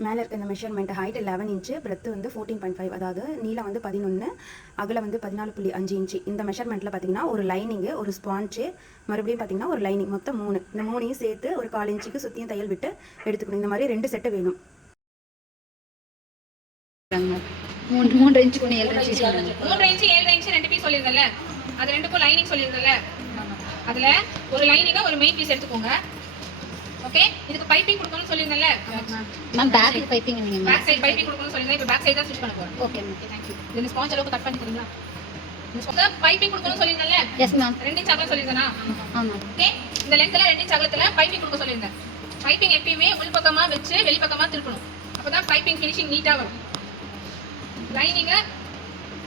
மேலே இருக்க இந்த மெஷர்மெண்ட் ஹைட் 11 இன்ச்சு, பிரெத் வந்து 14.5, அதாவது நீளம் வந்து 11, அகலம் வந்து 14.5 இன்ச்சு. இந்த மெஷர்மெண்ட்டில் பார்த்தீங்கன்னா ஒரு லைனிங்கு, ஒரு ஸ்பான்ச்சு, மறுபடியும் பார்த்தீங்கன்னா ஒரு லைனிங், மொத்தம் 3. இந்த 3ஐயும் சேர்த்து ஒரு 1/4 இன்ச்சுக்கு சுற்றியும் தையல் விட்டு எடுத்துக்கணும். இந்த மாதிரி 2 செட்டு வேணும். 3 inch 7 inch 3 inch 7 inch 2 piece சொல்லிருந்தல, அது ரெண்டுக்கும் லைனிங் சொல்லிருந்தல, அதுல ஒரு லைனிங்கா ஒரு மெயின் பீஸ் எடுத்துக்கோங்க. ஓகே, இதுக்கு பைப்பிங் கொடுக்கணும்னு சொல்லிருந்தல மேம், பேக் பைப்பிங் நீங்க பேக் சைடு பைப்பிங் கொடுக்கணும்னு சொல்லிருந்தேன். இப்போ பேக் சைடு தான் ஸ்டிட்ச் பண்ண போறோம். Okay ma'am, thank you. இந்த ஸ்பாஞ்ச் அளவுக்கு கட் பண்ணிக்கிறீங்களா? இந்த ஸ்பாஞ்ச் பைப்பிங் கொடுக்கணும்னு சொல்லிருந்தல. Yes ma'am. 2 இன்ச் அகலம் சொல்லிருந்தேனா? ஆமா. ஓகே, இந்த லென்த்ல 2 இன்ச் அகலத்துல பைப்பிங் கொடுக்க சொல்லிருந்தேன். பைப்பிங் எப்பயுமே உள் பக்கமா வச்சு வெளி பக்கமா திருப்பணும். அப்பதான் பைப்பிங் ஃபினிஷிங் நீட்டா வரும். லைனிங்,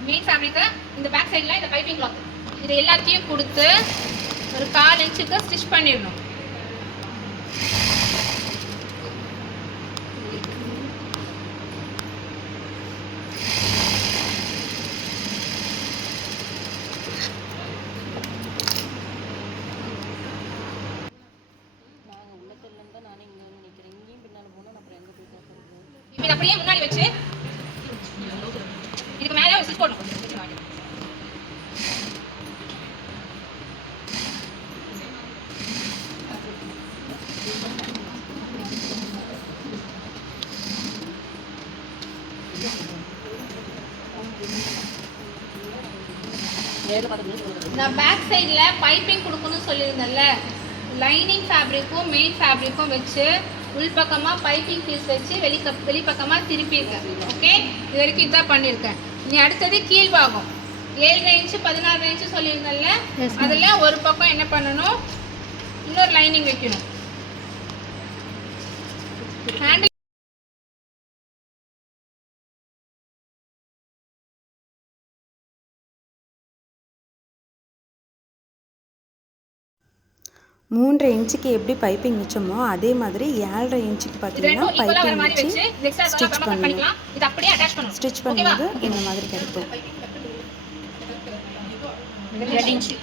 மெயின் ஃபேப்ரிக், இந்த பேக் சைடுல இந்த பைப்பிங் கிளாத், இது எல்லாத்தையும் கொடுத்து ஒரு 1/4 இன்ச்சுக்கு ஸ்டிச் பண்ணிடணும். இது அப்படியே முன்னாடி வச்சு இதுக்கு மேல ஒரு ஸ்டிச் போடணும். நான் பேக் சைடுல பைப்பிங் கொடுக்கணும்னு சொல்லியிருந்தேன்ல, லைனிங் ஃபேப்ரிக்கும் மெயின் ஃபேப்ரிக்கும் வச்சு உள்பக்கமா பைப்பிங் பீஸ் வச்சு வெளிப்பக்கமா திருப்பியிருக்கேன். ஓகே, இது வரைக்கும் இதான் பண்ணியிருக்கேன். நீ அடுத்தது கீழ்பாகம் 7 இன்ச்சு 16 இன்ச்சு சொல்லியிருந்தேன்ல, அதுல ஒரு பக்கம் என்ன பண்ணணும், இன்னொரு லைனிங் வைக்கணும். ஹேண்டில் 3 இன்ச்சுக்கு எப்படி பைப்பிங் வச்சோமோ அதே மாதிரி 7.5 இன்ச்சுக்கு பார்த்தீங்கன்னா பைப்பிங் வச்சு ஸ்டிச் பண்ணணும். இது அப்படியே அட்டாச் பண்ணணும். ஸ்டிச் பண்ணும்போது இந்த மாதிரி கிடைக்கும். 2 இன்ச்சு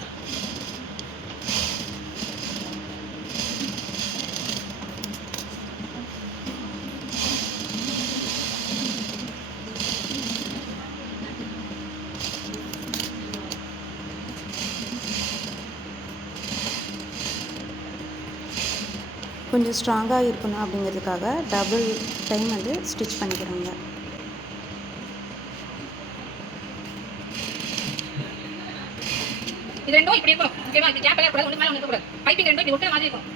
கொஞ்சம் ஸ்ட்ராங்காக இருக்கணும் அப்படிங்கிறதுக்காக டபுள் டைம் வந்து ஸ்டிச் பண்ணிக்கிறாங்க. இது ரெண்டும் இப்படி இருக்கும். ஓகேவா? இது கேப் எல்லாம் கூடாது, ஒண்ணு மேல ஒண்ணு கூடாது. பைப்பிங் ரெண்டும் இப்படி ஒட்டுற மாதிரி இருக்கும்.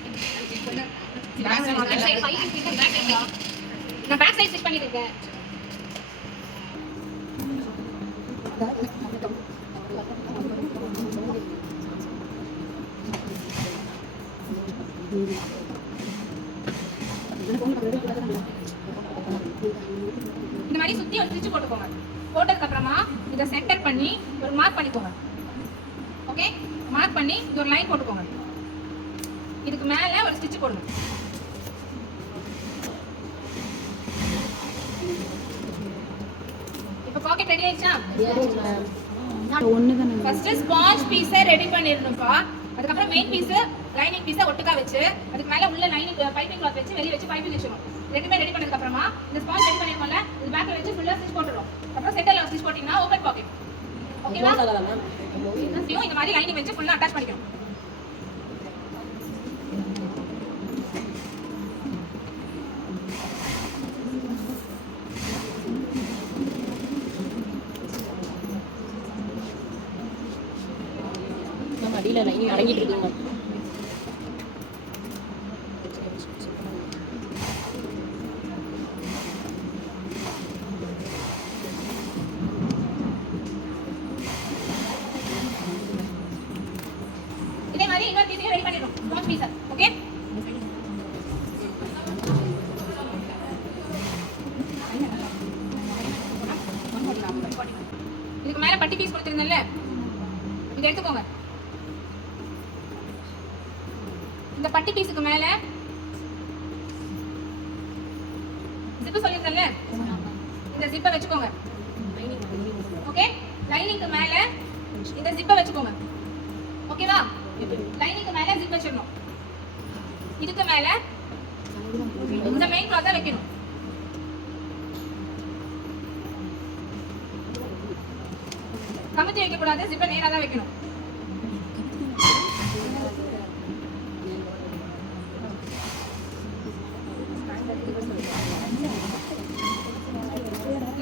நான் பேக் சைடு ஸ்டிச் பண்ணிட்டு இருக்கேன். இந்த மாதிரி சுத்தி ஒரு ஸ்டிச் போட்டுக்கோங்க. போட்டதுக்கு அப்புறமா இதை சென்டர் பண்ணி ஒரு மார்க் பண்ணிக்கோங்க. ஓகே, மார்க் பண்ணி இது ஒரு லைன் போட்டுக்கோங்க. இதுக்கு மேல ஒரு ஸ்டிச் போடணும். இப்போ பாக்கெட் ரெடி ஆயிடுச்சா? ஃபர்ஸ்ட் ஸ்பாஞ்ச் பீஸை ரெடி பண்ணிடணும்ப்பா. அதுக்கப்புறம் மெயின் பீஸ் லைனிங் பீஸை ஒட்டுக்கா வச்சு அதுக்கு மேல உள்ள லைனிங் பைப்பிங் கிளாத் வச்சு வெளிய வச்சு பைப்பிங் வச்சிடணும். ரெண்டுமே ரெடி பண்ணதுக்கு அப்புறமா இந்த ஸ்பாஞ்ச் ரெடி பண்ணிருக்கோம்ல, இது பேக்ல வச்சு ஃபுல்லா ஸ்டிச் போட்டுறோம். அப்புறம் சென்டர்ல ஸ்டிச் போட்டீங்கன்னா ஓபன் பாக்கெட். ஓகேவா? இந்த மாதிரி லைனிங் வச்சு ஃபுல்லா அட்டாச் பண்ணிக்கணும். அடியில லைனிங் அடங்கிட்டு இருக்குங்க. இதே மாதிரி இன்னொரு பீஸையும் ரெடி பண்ணிடணும். Sponge piece. ஓகே, இதுக்கு மேல பட்டி பீஸ் கொடுத்திருந்தேன்ல, இதை எடுத்துக்கோங்க. இந்த பட்டி பீஸுக்கு மேல ஜிப் சொல்லிருந்தேன்ல, இந்த ஜிப்பை வச்சுக்கோங்க. ஓகே, லைனிங்க்கு மேல இந்த ஜிப்பை வச்சுக்கோங்க. ஓகேவா? லைனிங்க்கு மேல ஜிப் வச்சிடணும். இதுக்கு மேல இந்த மெயின் கிளாத்தை வைக்கணும். கமுத்தி வைக்க கூடாது, ஜிப்பை நேரா தான் வைக்கணும்.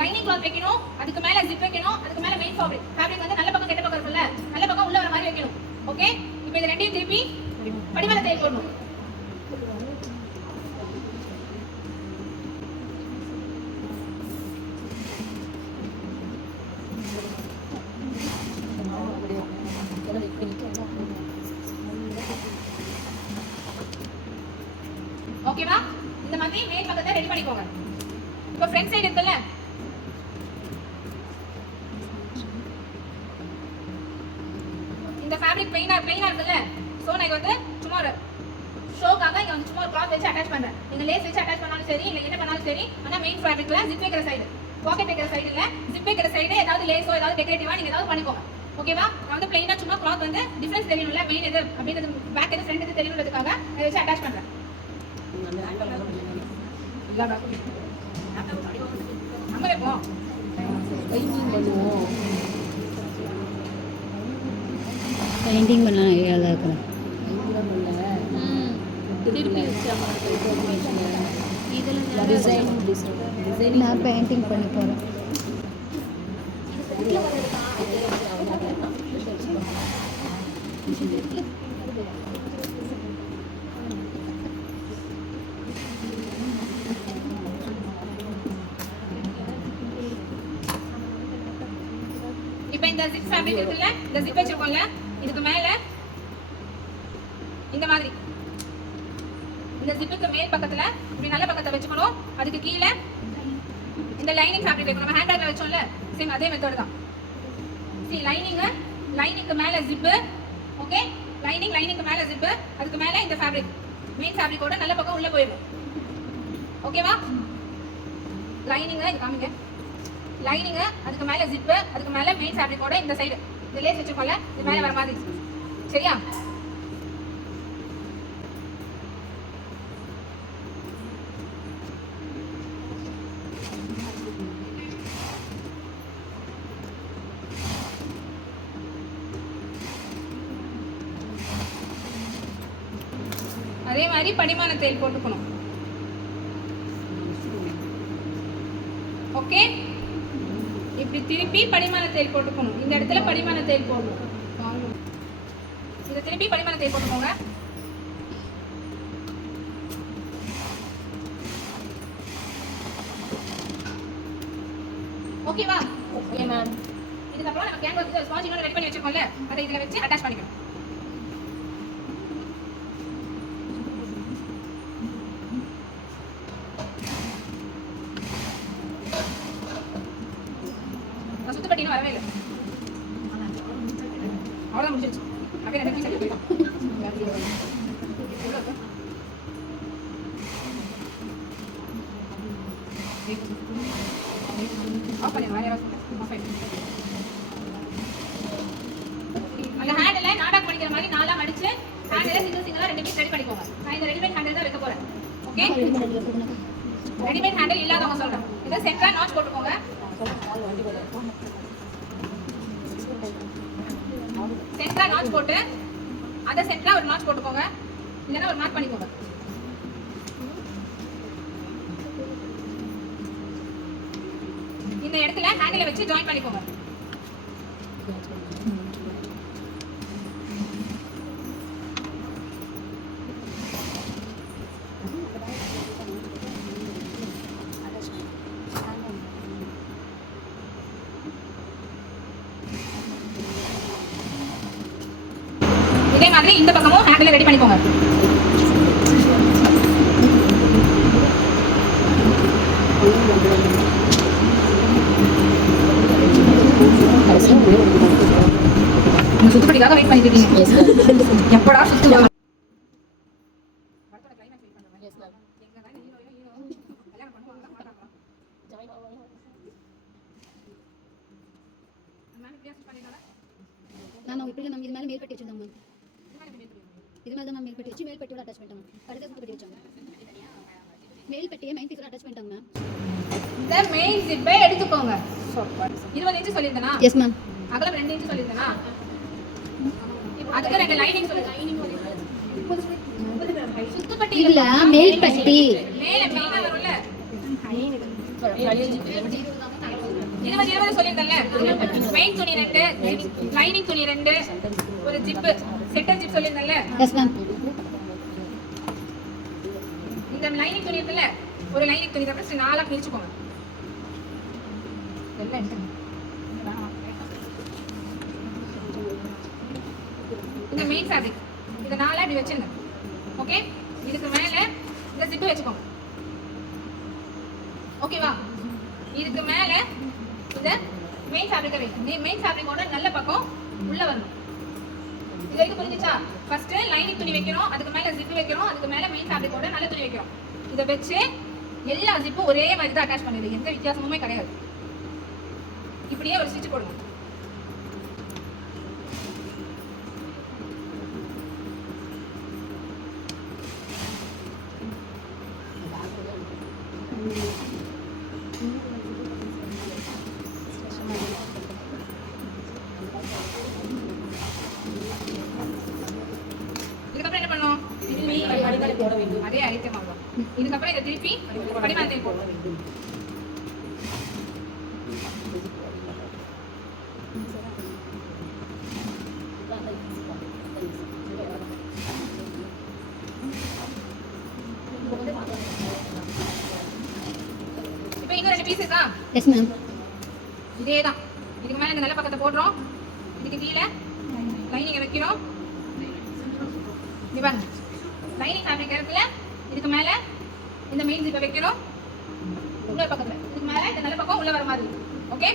லைனிங் கிளாத் வைக்கணும், அதுக்கு மேல ஜிப் வைக்கணும், அதுக்கு மேல மெயின் ஃபேப்ரிக். ஃபேப்ரிக் வந்து நல்ல பக்கம் கெட்ட பக்கம் இருக்குல்ல, நல்ல பக்கம் உள்ள வர மாதிரி வைக்கணும். ஓகே, இப்போ இந்த ரெண்டையும் திருப்பி படிமல தையல் போடணும். ஓகேவா? இந்த மாதிரி மேல் பக்கத்தை ரெடி பண்ணிக்கோங்க. இப்போ ஃப்ரண்ட் சைடு இருக்குல்ல, இந்த ஃபேப்ரிக் பிளைனா இருக்குல்ல, சோ நான் இங்க வந்து சும்மா ஒரு ஷோக்காக இங்க வந்து சும்மா ஒரு கிளாத் வச்சு அட்டாச் பண்றேன். நீங்க லேஸ் வச்சு அட்டாச் பண்ணாலும் சரி, இல்ல என்ன பண்ணாலும் சரி. ஆனா மெயின் ஃபேப்ரிக்ல ஜிப் வைக்கிற சைடு, பாக்கெட் வைக்கிற சைடு இல்ல, ஜிப் வைக்கிற சைடு ஏதாவது லேஸோ ஏதாவது டெக்கரேட்டிவா நீங்க ஏதாவது பண்ணிக்கோங்க. ஓகேவா? நான் வந்து பிளைனா சும்மா கிளாத் வந்து டிஃபரன்ஸ் தெரியணும்ல, மெயின் எது அப்படிங்கிறது, பேக் எது ஃப்ரண்ட் எது தெரியணும்ன்றதுக்காக அதை வச்சு அட்டாச் பண்றேன். அங்க வைப்போம். பெயிண்டிங் பண்ண நல்லா இருக்கிறேன். நான் பெயிண்டிங் பண்ணி போகிறேன். இப்போ இந்த ஜிப் ஃபேப்ரிக் இருக்குல்ல, இந்த ஜிப் வச்சிருக்கோம்ல, இதுக்கு மேல இந்த மாதிரி இந்த ஜிப்புக்கு மேல் பக்கத்துல இப்படி நல்ல பக்கத்தை வச்சுக்கணும். அதுக்கு கீழே இந்த லைனிங் ஃபேப்ரிக் வைக்கணும். நம்ம ஹேண்ட் பேக்ல வச்சோம்ல, சேம் அதே மெத்தட் தான். see லைனிங்க்கு மேல ஜிப். ஓகே, லைனிங்க்கு மேல ஜிப், அதுக்கு மேல இந்த ஃபேப்ரிக் மெயின் ஃபேப்ரிக்கோட நல்ல பக்கம் உள்ள போயிடும். ஓகேவா? லைனிங் இது காமிங்க. லைனிங், அதுக்கு மேல ஜிப், அதுக்கு மேல மெயின் ஃபேப்ரிக்கோட இந்த சைடு இந்த லேஸ் வச்சுக்கோல, இது மேல வர மாதிரி. சரியா? அதே மாதிரி படிமான தையல் போட்டுக்கணும். ஓகே, இப்படி திருப்பி படிமான தையல் போட்டுக்கணும். இந்த இடத்துல படிமான தையல் போடணும். இதை திருப்பி படிமான தையல் போட்டுக்கோங்க. ஓகேவா? Okay ma'am. இதுக்கப்புறம் நம்ம கேன்வாஸ் ஸ்பாஞ்ச் இன்னொரு ரெடி பண்ணி வச்சிருக்கோம்ல, அதை இதுல வச்சு அட்டாச் பண்ணிக்கணும். சுத்தப்பட்டின்னு வரவே இல்லை. அவ்வளோதான் முடிஞ்சிருச்சு. அப்படியே ரெண்டு பீஸ் போயிடும். ஆஃப் பண்ணிடுங்க. வேற யாராவது ஆஃப் பண்ணிடுங்க. அந்த ஹேண்டில் நாடாக் பண்ணிக்கிற மாதிரி நாலா மடிச்சு ஹேண்டில் சிங்கிளா ரெண்டு பீஸ் ரெடி பண்ணிக்கோங்க. நான் இந்த ரெடிமேட் ஹேண்டில் தான் வைக்க போறேன். ஓகே, ரெடிமேட் ஹேண்டில் இல்லாதவங்க சொல்றேன். இதை சென்டரா நாட்ச் போட்டுக்கோங்க. சென்டரா நாட்ச் போட்டு அத சென்டரா ஒரு நாட்ச் போட்டுக்கோங்க. இல்லனா ஒரு மார்க் பண்ணிக்கோங்க. இந்த இடத்துல ஹேண்டில வச்சு ஜாயின் பண்ணிக்கோங்க. இதே மாதிரி இந்த பக்கமும் ஹேண்டில் ரெடி பண்ணிக்கோங்க. சுத்துப்படிக்காக வெயிட் பண்ணிட்டு இருக்கீங்க. எப்படா சுத்துவா? நான் இப்படி நம்ம இது மேலே மேல் பெட்டி வச்சிருந்தோம் மேம். இது மேலே தான் மேம் மேல் பெட்டி வச்சு மேல் பெட்டியோட அட்டாச் பண்ணிட்டாங்க மேம். அடுத்த சுத்து பெட்டி வச்சாங்க. மேல் பெட்டியை மெயின் பீஸோட அட்டாச் பண்ணிட்டாங்க மேம். இந்த மெயின் ஜிப்பை எடுத்துக்கோங்க. 20 இன்ச் சொல்லிருந்தேனா? Yes ma'am. அகலம் 2 இன்ச் சொல்லிருந்தேனா அதுக்கு ரெண்டு லைனிங் சொல்லுங்க சுத்துப்பட்டி இதுல மேல் பட்டி மேல மெயினா வரும்ல 20 சொல்லிருந்தேன்ல மெயின் துணி 2 லைனிங் துணி 2 ஒரு ஜிப் செட்டர் ஜிப் சொல்லிருந்தேன்ல எஸ் மேம் இந்த லைனிங் துணி இருக்குல்ல ஒரு லைனிங் துணி தான் நாலா பிரிச்சுக்கோங்க எல்லாம் எடுத்துங்க இந்த மெயின் ஃபேப்ரிக் இத நாலா இப்படி வச்சிருங்க ஓகே இதுக்கு மேல இந்த ஜிப் வச்சுக்கோங்க ஓகேவா இதுக்கு மேல இந்த மெயின் ஃபேப்ரிக்கை வைங்க மெயின் ஃபேப்ரிக்கோட நல்ல பக்கம் உள்ள வரணும் இது வரைக்கும் புரிஞ்சுச்சா ஃபர்ஸ்ட் லைனிங் துணி வைக்கிறோம் அதுக்கு மேல ஜிப் வைக்கிறோம் அதுக்கு மேல மெயின் ஃபேப்ரிக்கோட நல்ல துணி வைக்கிறோம் இத வச்சு எல்லா ஜிப்பும் ஒரே மாதிரி தான் அட்டாச் பண்ணிடுங்க எந்த வித்தியாசமுமே கிடையாது இப்படியே ஒரு ஸ்டிட்ச் போடுங்க இதுக்கப்புறம் என்ன பண்ணணும் அதே ஐட்டம் ஆகும் இதுக்கப்புறம் இதை திருப்பி படிமானத்தில் போடணும் இப்போ இங்க ரெண்டு பீஸ் இருக்கா எஸ் மேம் இதேதான் இதுக்கு மேல இந்த நல்ல பக்கத்தை போடுறோம் இதுக்கு கீழே லைனிங் வைக்கிறோம் இங்க பாருங்க லைனிங் ஃபேப்ரிக் இருக்குல்ல இதுக்கு மேல இந்த மெயின் ஜிப்பை வைக்கிறோம் உள்ள பக்கத்துல இதுக்கு மேல இந்த நல்ல பக்கம் உள்ள வர மாதிரி ஓகே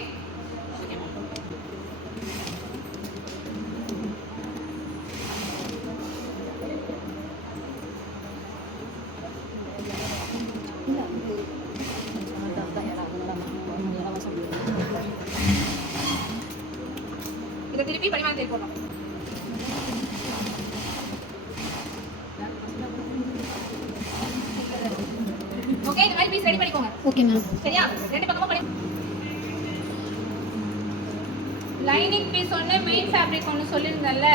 இதை திருப்பி படிமானத்தில் போடணும் ஓகே இந்த மாதிரி பீஸ் ரெடி பண்ணிக்கோங்க ஓகே மேம் சரியா ரெண்டு பக்கமும் பண்ணி லைனிங் பீஸ் ஒன்று மெயின் ஃபேப்ரிக் ஒன்று சொல்லியிருந்தேன்ல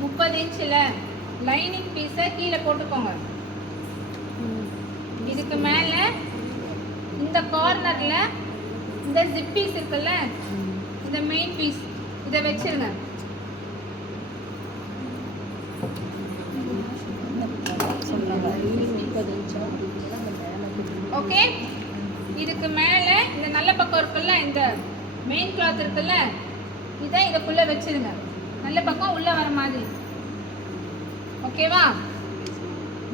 30 இன்ச்சில் லைனிங் பீஸை கீழே போட்டுக்கோங்க இதுக்கு மேலே இந்த கார்னரில் இந்த ஜிப் பீஸ் இருக்குல்ல இந்த மெயின் பீஸ் இதை வச்சிருங்க ஓகே இதுக்கு மேல இந்த நல்ல பக்கம் இருக்குல்ல இந்த மெயின் கிளாத் இருக்குல்ல இதை இதுக்குள்ள வச்சிருங்க நல்ல பக்கம் உள்ள வர மாதிரி ஓகேவா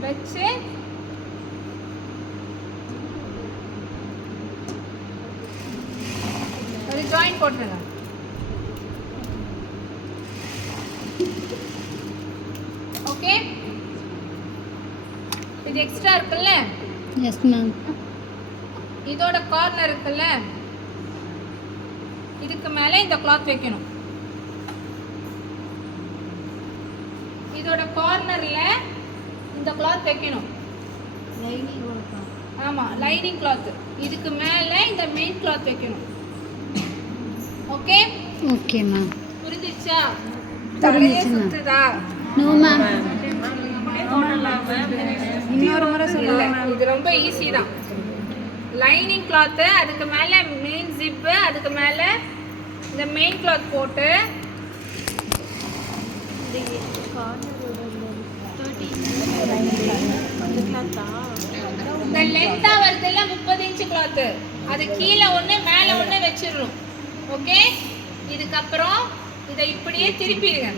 வச்சு ஒரு ஜாயின் போட்டுருங்க ஓகே இது எக்ஸ்ட்ரா இருக்குல்ல எஸ் மேம் இதோட கார்னர் இருக்குல்ல இதுக்கு மேல இந்த கிளாத் வைக்கணும் இதோட கார்னர்ல இந்த கிளாத் வைக்கணும் ஆமா லைனிங் கிளாத் இதுக்கு மேல இந்த மெயின் கிளாத் வைக்கணும் ஓகே ஓகே மேம் புரிஞ்சிச்சா தலையே சுத்துதா நோ மேம் இன்னொரு முறை சொல்லுங்க இது ரொம்ப ஈஸி தான் லைனிங் கிளாத் அதுக்கு மேல மெயின் ஜிப் அதுக்கு மேல இந்த மெயின் கிளாத் போட்டு இந்த லென்த்தா வருதுல்ல 30 இன்ச் கிளாத் அது கீழே ஒண்ணு மேல ஒண்ணு வச்சிரணும் ஓகே இதுக்கப்புறம் இதை இப்படியே திருப்பிடுங்க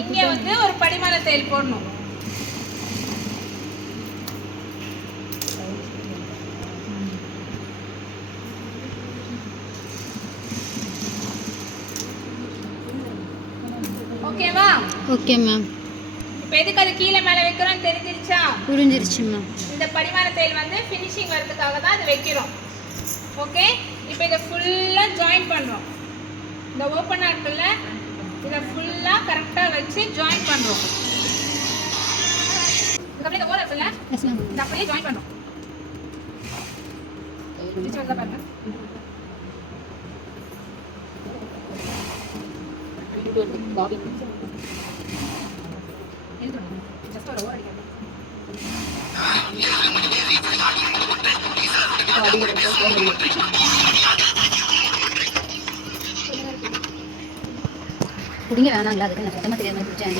இங்க வந்து ஒரு படிமான தையல் போடணும் ஓகேவா ஓகே மேம் இப்போ எதுக்கு அது கீழே மேலே வைக்கிறோம் தெரிஞ்சிருச்சா புரிஞ்சிருச்சு மேம் இந்த படிமான தையல் வந்து ஃபினிஷிங் வரதுக்காக தான் அது வைக்கிறோம் ஓகே இப்போ இதை ஃபுல்லாக ஜாயின் பண்ணுறோம் இந்த ஓப்பனாக இருக்குல்ல இதை ஃபுல்லாக கரெக்டாக வச்சு ஜாயின் பண்ணுறோம் இதுக்கப்புறம் இந்த ஓரம் இருக்குல்ல எஸ் மேம் இதை அப்படியே ஜாயின் பண்ணுறோம் பாருங்க ஜஸ்ட் ஒரு ஓவர் அடிக்கிறேன். குடிங்க வேணாங்களா? அதுக்கு நான் சுத்தமாக தெரியாத மாதிரி பிடிச்சேன்.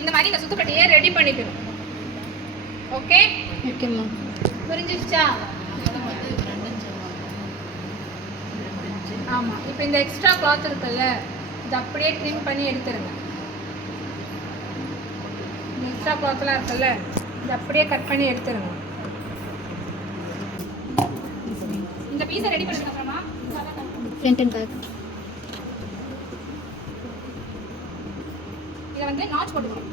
இந்த மாதிரி இந்த சுத்துப்பட்டியை ரெடி பண்ணிக்கணும். ஓகே, ஓகேம்மா. புரிஞ்சிருச்சா? ஆமா, இப்போ இந்த எக்ஸ்ட்ரா கிளாத் இருக்குல்ல, இது அப்படியே ட்ரிம் பண்ணி எடுத்துருங்க. இந்த எக்ஸ்ட்ரா கிளாத்லாம் இருக்குல்ல, இது அப்படியே கட் பண்ணி எடுத்துருங்க. இந்த பீஸை ரெடி பண்ணதுக்கு அப்புறமா ஃப்ரண்ட் அண்ட் பேக். இதை வந்து நாட்ச் போட்டுக்கணும்.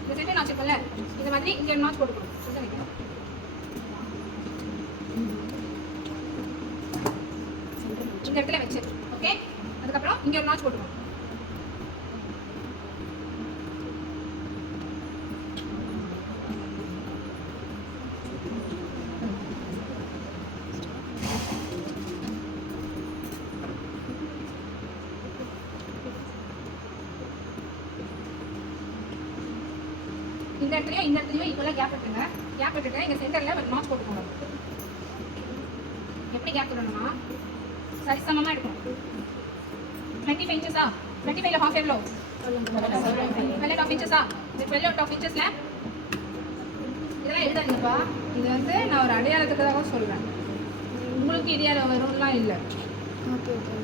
இந்த சென்டர் நாட்ச் இருக்குல்ல, இந்த மாதிரி இங்கே நாட்ச் போட்டுக்கணும். இந்த இடத்துல வச்சு, ஓகே. அதுக்கப்புறம் இங்கே ஒரு நாட்ச் போட்டுக்கணும். இந்த இடத்துலயும் ஈக்குவலாக கேப் விட்டுருங்க. கேப் விட்டுட்டு இந்த சென்டரில் ஒரு நாட்ச் போட்டுக்கோங்க. எப்படி கேப் விடணும்னா சரிசமமாக எடுக்கணும். 25 இன்ச்சஸா? 25ல ஹாஃப் எவ்வளோ? 12.5 இன்ச்சஸா? இந்த 12.5 இன்ச்சஸில் இதெல்லாம் எழுதாதீங்கப்பா. இது வந்து நான் ஒரு அடையாளத்துக்காக சொல்கிறேன். உங்களுக்கு இடையாளம் வரும்லாம் இல்லை. Okay okay.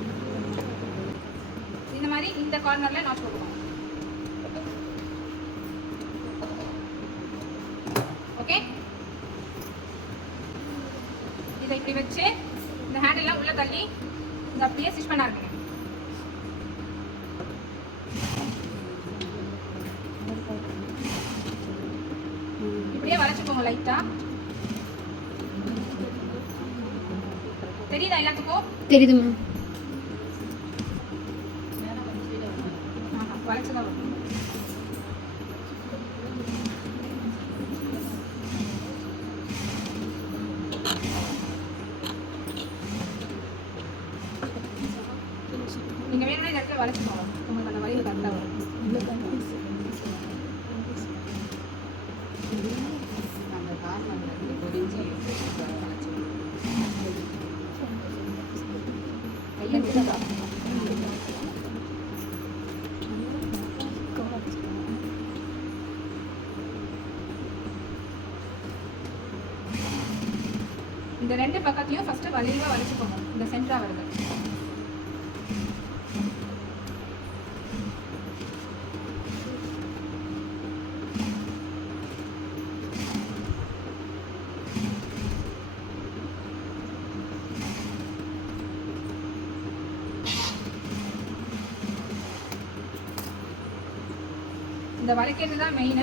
இந்த மாதிரி இந்த கார்னரில் நாட்ச் போட்டுக்கோங்க. ஓகே, இதை இப்படி வச்சு இந்த ஹேண்டெல்லாம் உள்ள தள்ளி இதை அப்படியே ஸ்டிச் பண்ண ஆரம்பிங்க. இப்படியே வளைச்சுக்கோங்க லைட்டா. தெரியுதா எல்லாத்துக்கும்? தெரியுதும்மா. வளைச்சுதான் வரும். நீங்க வேணும்னா இந்த இடத்துல வளைச்சுக்கோங்க. உங்களுக்கு அந்த வழியில் கரெக்டாக வரும். இந்த ரெண்டு பக்கத்தையும் ஃபர்ஸ்ட் வளைவா வளைச்சுக்கோங்க. இந்த சென்டரா வருது. இந்த வளைக்கிறது தான் மெயின்.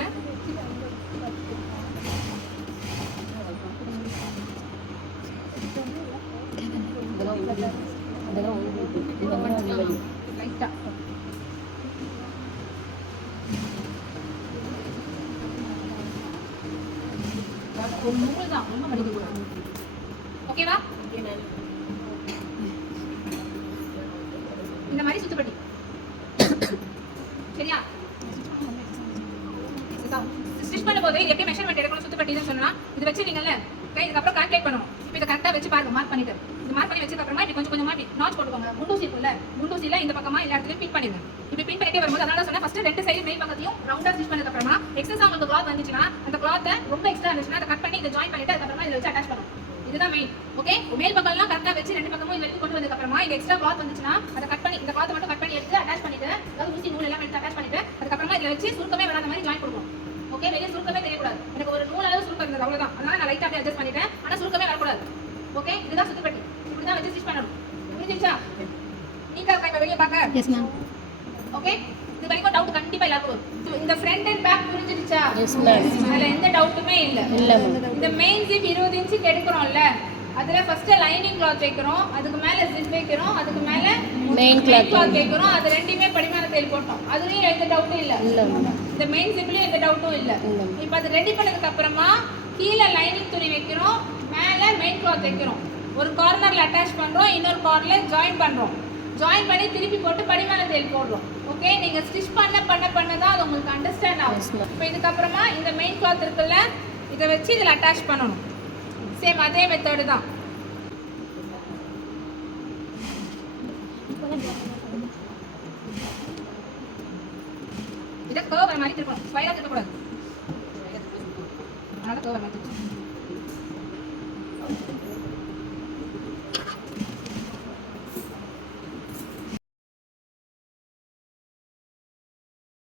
லைட்டா ஒரு நூல் தான், ரொம்ப மடிக்க கூடாது. ஓகேவா? இந்த மாதிரி சுத்துப்பட்டி. சரியா? ஸ்டிச் பண்ணும்போது இது எப்படி மெஷர்மெண்ட் எடுக்கணும் சுத்துப்பட்டின்னு சொன்னா இது வச்சு நீங்கல்ல இதுக்கப்புறம் கால்குலேட் பண்ணணும். இப்போ இதை கரெக்டாக வச்சு பாருங்க. மார்க் பண்ணிட்டு இது மார்க் பண்ணி வச்சதுக்கு அப்புறமா இப்படி கொஞ்சம் கொஞ்சமா நாட்ச் போட்டுக்கோங்க. குண்டூசி இருக்குல்ல, குண்டூசியில இந்த பக்கமா எல்லா இடத்துலயும் பின் பண்ணிடுங்க. இப்படி பின் பண்ணிட்டே வரும்போது அதனால சொன்னா ஃபர்ஸ்ட் ரெண்டு சைடு மேல் பக்கத்தையும் ரவுண்டா ஸ்டிச் பண்ணதுக்கு அப்புறமா எக்ஸஸா உங்களுக்கு கிளாத் வந்துச்சுன்னா அந்த கிளாத்தை ரொம்ப எக்ஸ்ட்ரா இருந்துச்சுன்னா அதை கட் பண்ணி இதை ஜாயின் பண்ணிட்டு அதுக்கப்புறமா இதை வச்சு அட்டாச் பண்ணணும். இதுதான் மெயின். ஓகே, மேல் பக்கம் எல்லாம் கரெக்டா வச்சு ரெண்டு பக்கமும் இது வரைக்கும் கொண்டு வந்ததுக்கு அப்புறமா இந்த எக்ஸ்ட்ரா கிளாத் வந்துச்சுன்னா அதை கட் பண்ணி இந்த கிளாத் மட்டும் கட் பண்ணி எடுத்து அட்டாச் பண்ணிட்டு அதாவது ஊசி நூல் எல்லாம் எடுத்து அட்டாச் பண்ணிட்டு அதுக்கப்புறமா இதை வச்சு சுருக்கமே வராத மாதிரி ஜாயின் பண்ணுவோம். ஓகே, வெளியே சுருக்கமே தெரியக்கூடாது. எனக்கு ஒரு நூல் அளவு சுருக்கம் இருந்தது அவ்வளவுதான். அதனால நான் லைட்டா அப்படியே அட்ஜஸ்ட் பண்ணிட்டேன். ஆனா சுருக்கமே வரக்கூடாது. ஓகே, இதுதான் சுத்துப்பட்டி. இப்படிதான் வச்சு ஸ்டிச் பண்ணணும். புரிஞ்சிருச்சா? நீங்க இப்ப வெளிய பாக்க. Yes ma'am. ஓகே, இது வரைக்கும் டவுட் கண்டிப்பா எல்லாருக்கும் வரும். இந்த ஃப்ரண்ட் அண்ட் பேக் புரிஞ்சிருச்சா? Yes ma'am. அதுல எந்த டவுட்டுமே இல்ல. இல்ல மேம். இந்த மெயின் ஜிப் 20 இன்ச்சுக்கு எடுக்கிறோம்ல, அதுல ஃபர்ஸ்ட் லைனிங் கிளாத் வைக்கிறோம், அதுக்கு மேல ஜிப் வைக்கிறோம், அதுக்கு மேல Main cloth வைக்கிறோம். அது ரெண்டுமே படிமான தையல் போட்டோம். அதுலயும் எந்த டவுட்டும் இல்ல. இந்த மெயின் ஜிப்லயும் எந்த டவுட்டும் இல்ல. இப்போ அது ரெடி பண்ணதுக்கு அப்புறமா கீழே லைனிங் துணி வைக்கிறோம், மேல மெயின் கிளாத் வைக்கிறோம். ஒரு கார்னர்ல அட்டாச் பண்றோம், இன்னொரு கார்னர்ல ஜாயின் பண்றோம். ஜாயின் பண்ணி திருப்பி போட்டு படிமான தையல் போடுறோம். ஓகே, நீங்க ஸ்டிச் பண்ண தான் அது உங்களுக்கு அண்டர்ஸ்டாண்ட் ஆகும். இப்போ இதுக்கு அப்புறமா இந்த மெயின் கிளாத் இருக்குல்ல, இதை வச்சு இதில் அட்டாச் பண்ணணும். சேம் அதே மெத்தடு தான். இதை கர்வ் மாதிரி திருப்பணும், ஸ்லைடா திருப்பக்கூடாது. அதனால கர்வ் மாதிரி திருப்பணும்.